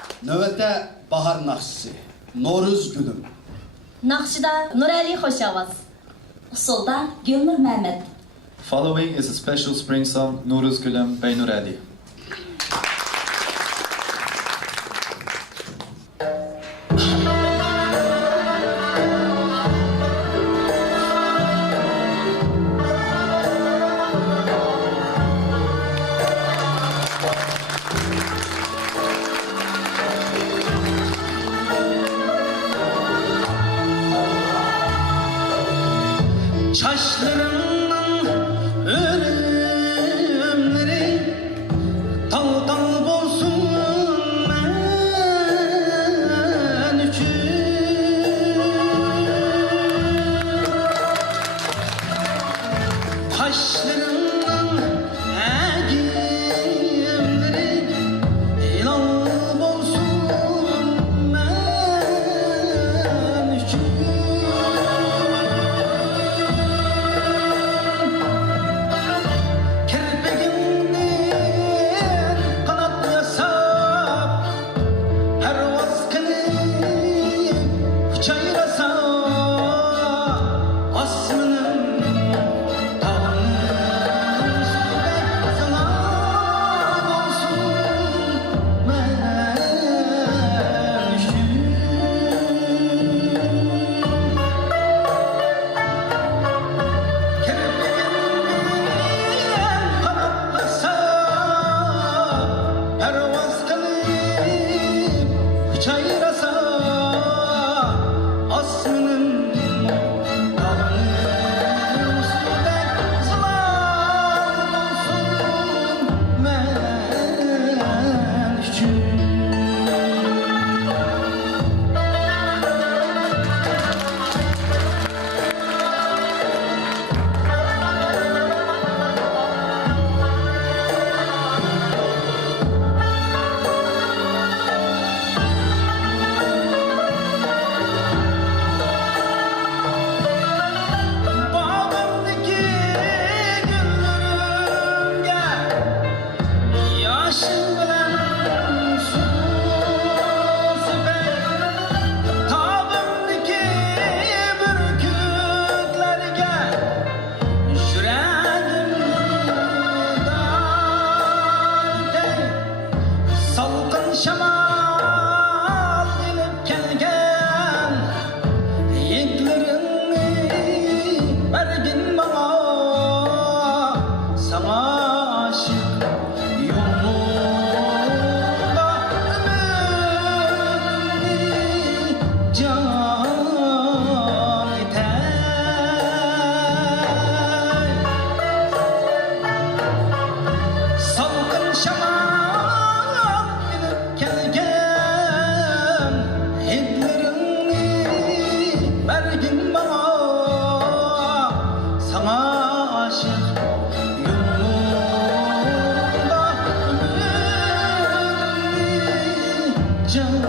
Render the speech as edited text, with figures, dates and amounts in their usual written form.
Növbette bahar nakşisi, Noruz gülüm. Nakşıda Nurali Hoşavaz. Usulda Gülnur Mehmet. Following is a special spring song, Nuruz Gülüm by Nurali. Çaşlarımdan ölümleri dal dal bolsun men üçün. Kaşlarımdan əgimleri ilal bolsun men üçün. Şamal gelip gelgen yiğitlerini vergin bana, sana aşık yolunda ömrümü can eder. Salkın şamal vergin bana, sana aşık yolunda ömrümü can